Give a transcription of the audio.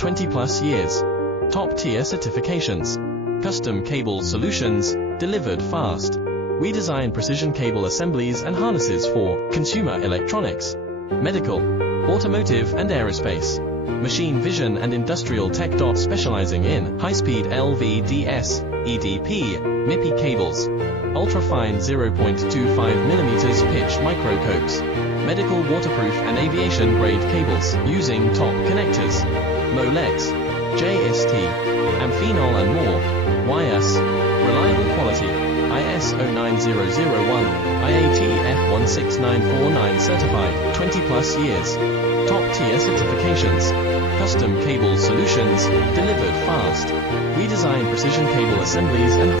20 plus years. Top tier certifications. Custom cable solutions, delivered fast. We design precision cable assemblies and harnesses for consumer electronics, medical, automotive and aerospace, machine vision and industrial tech. Specializing in high-speed LVDS, EDP, MIPI cables, ultra-fine 0.25mm pitch micro-coax, medical waterproof and aviation grade cables using top connectors, Molex, JST, Amphenol and more. YS, reliable quality, IS 09001, IATF 16949 certified, 20 plus years. Top tier certifications. Custom cable solutions, delivered fast. We design precision cable assemblies and